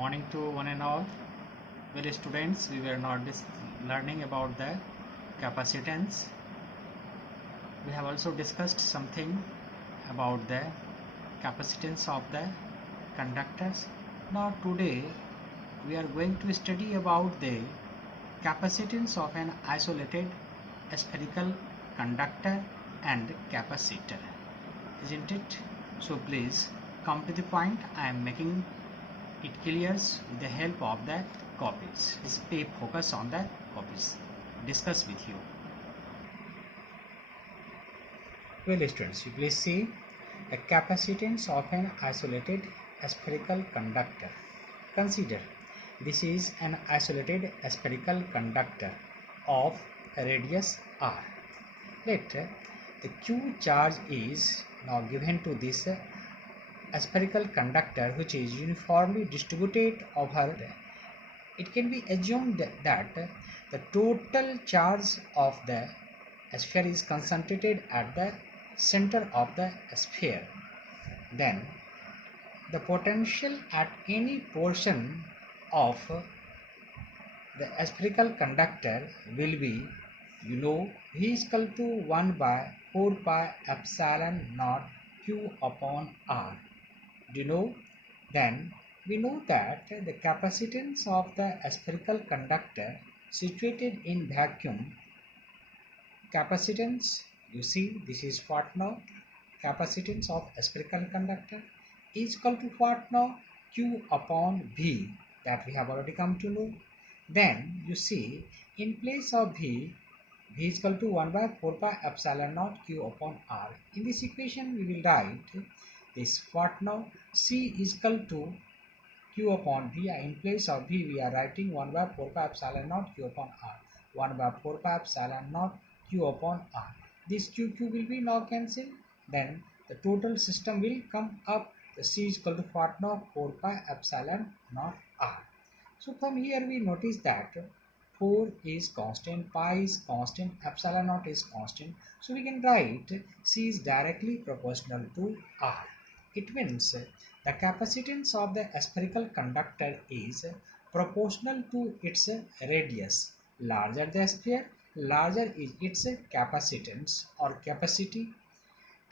morning to one and all. Well, students, we were not learning about the capacitance. We have also discussed something about the capacitance of the conductors. Now today we are going to study about the capacitance of an isolated spherical conductor and capacitor, isn't it? So please come to the point. I am making it clears with the help of the copies. Just pay focus on the copies. Discuss with you. Well, students, you please see a capacitance of an isolated spherical conductor. Consider this is an isolated spherical conductor of radius r. Let the q charge is now given to this spherical conductor, which is uniformly distributed over. It can be assumed that the total charge of the sphere is concentrated at the center of the sphere. Then the potential at any portion of the spherical conductor will be, V is equal to 1 by 4 pi epsilon naught q upon r. Then we know that the capacitance of the spherical conductor situated in vacuum, capacitance, you see this is what now, capacitance of spherical conductor is equal to what now, q upon v, that we have already come to know. Then you see in place of v is equal to 1 by 4 pi epsilon naught q upon r. In this equation we will write this what now, c is equal to q upon v. In place of v we are writing 1 by 4 pi epsilon naught q upon r. 1 by 4 pi epsilon naught q upon r. This q will be now cancelled. Then the total system will come up. The c is equal to what now, 4 pi epsilon naught r. So from here we notice that 4 is constant, pi is constant, epsilon naught is constant. So we can write c is directly proportional to r. It means the capacitance of the spherical conductor is proportional to its radius. Larger the sphere, larger is its capacitance or capacity.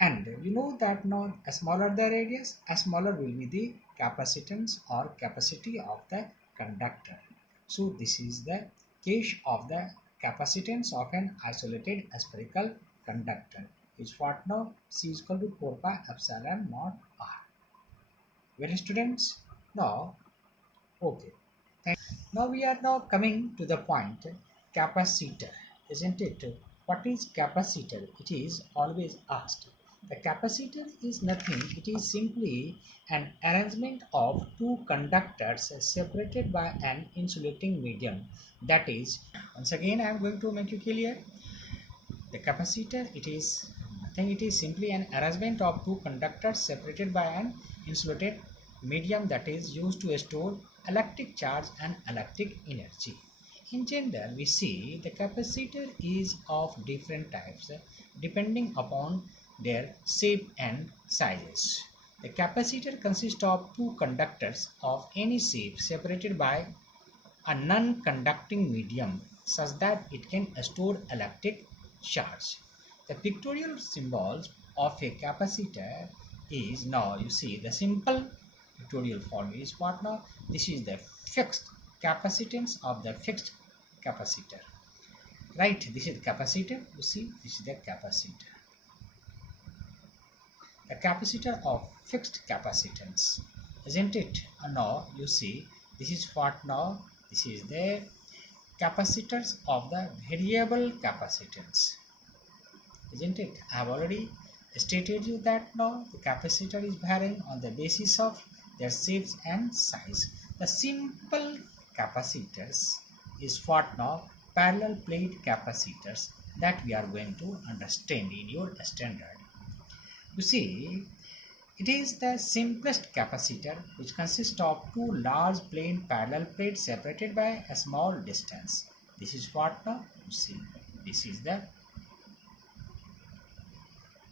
And you know that now smaller the radius, smaller will be the capacitance or capacity of the conductor. So this is the case of the capacitance of an isolated spherical conductor. Is what now, c is equal to 4 pi epsilon naught r. Well, students, now okay. Now we are now coming to the point capacitor, isn't it? What is capacitor? It is always asked. The capacitor is nothing. It is simply an arrangement of two conductors separated by an insulating medium. That is, once again I am going to make you clear. The capacitor, it is nothing. It is simply an arrangement of two conductors separated by an insulated medium that is used to store electric charge and electric energy. In general, we see the capacitor is of different types depending upon their shape and sizes. The capacitor consists of two conductors of any shape separated by a non-conducting medium such that it can store electric charge. The pictorial symbols of a capacitor is, now you see the simple pictorial form is what now, this is the fixed capacitance of the fixed capacitor, right? This is the capacitor, you see this is the capacitor. The capacitor of fixed capacitance, isn't it? And now you see this is what now, this is the capacitors of the variable capacitance, isn't it? I have already stated you that now the capacitor is varying on the basis of their shapes and size. The simple capacitors is what now, parallel plate capacitors, that we are going to understand in your standard. You see, it is the simplest capacitor which consists of two large plane parallel plates separated by a small distance. This is what now, you see, this is the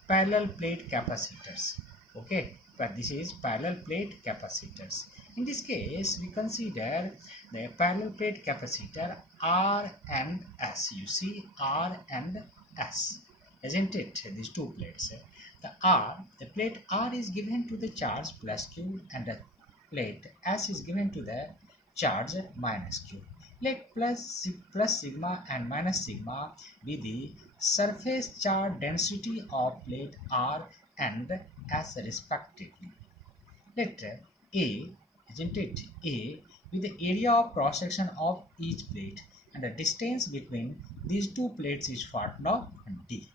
parallel plate capacitors. Okay, but this is parallel plate capacitors. In this case, we consider the parallel plate capacitor R and S. You see R and S, isn't it? These two plates. The plate R is given to the charge plus Q, and the plate S is given to the charge minus Q. Let plus sigma and minus sigma be the surface charge density of plate R and S respectively. Let A, isn't it? A with the area of cross section of each plate, and the distance between these two plates is what now? D.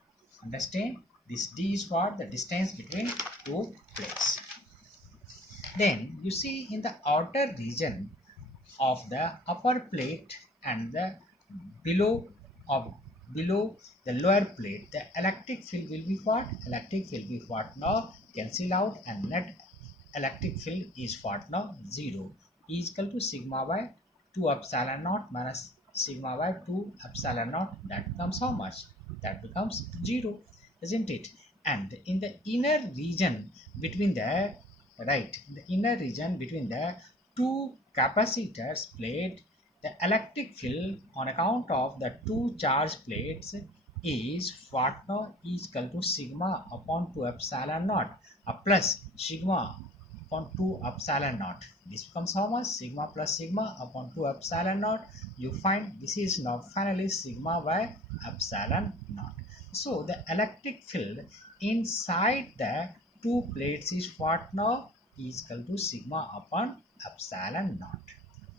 Understand? This D is what? The distance between two plates. Then you see in the outer region of the upper plate and the below of below the lower plate, the electric field will be what? Electric field will be what now? Cancel out, and net electric field is what now? 0 is equal to sigma by 2 epsilon naught minus sigma by 2 epsilon naught. That becomes how much? That becomes 0, isn't it? And in the inner region between the in the inner region between the two capacitors plate, the electric field on account of the two charge plates is what now? Is equal to sigma upon 2 epsilon naught plus sigma upon 2 epsilon naught. This becomes how much? Sigma plus sigma upon 2 epsilon naught. You find this is now finally sigma by epsilon naught. So the electric field inside the two plates is what now? Is equal to sigma upon epsilon naught.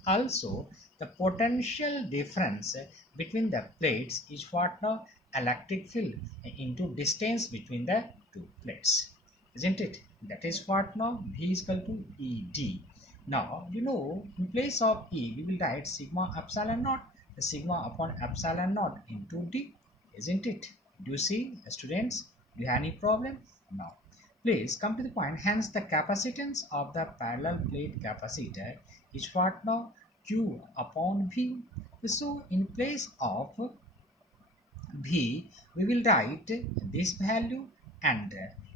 Also, the potential difference between the plates is what now? Electric field into distance between the two plates, isn't it? That is what now? V is equal to ED. Now, you know, in place of E, we will write sigma epsilon naught, the sigma upon epsilon naught into D, isn't it? Do you see, students? Do you have any problem? Now, please come to the point. Hence, the capacitance of the parallel plate capacitor is what now? Q upon V. So, in place of V, we will write this value, and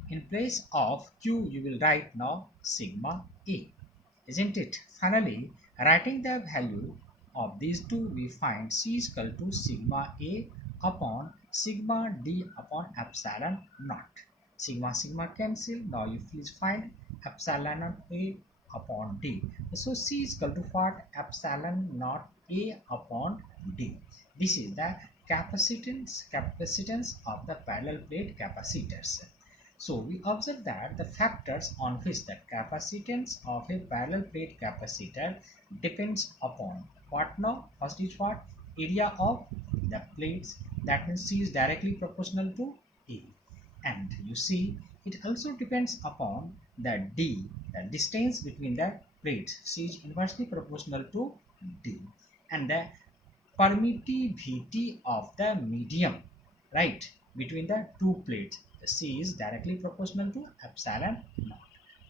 in place of Q, you will write now sigma A, isn't it? Finally, writing the value of these two, we find C is equal to sigma A upon sigma D upon epsilon naught. Sigma sigma cancel. Now you please find epsilon naught A upon D. So C is equal to what? Epsilon naught A upon D. This is the capacitance of the parallel plate capacitors. So we observe that the factors on which the capacitance of a parallel plate capacitor depends upon what now? First is what? Area of the plates. That means C is directly proportional to A. And you see, it also depends upon the D, the distance between the plates. C is inversely proportional to D. And the permittivity of the medium, right, between the two plates. The C is directly proportional to epsilon naught.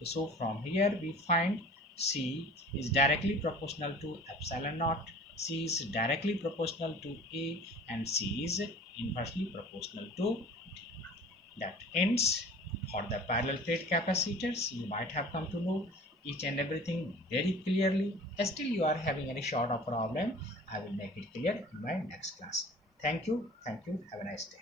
So from here we find C is directly proportional to epsilon naught, C is directly proportional to A, and C is inversely proportional to D. That ends for the parallel plate capacitors. You might have come to know each and everything very clearly. Still you are having any sort of problem, I will make it clear in my next class. Thank you. Have a nice day.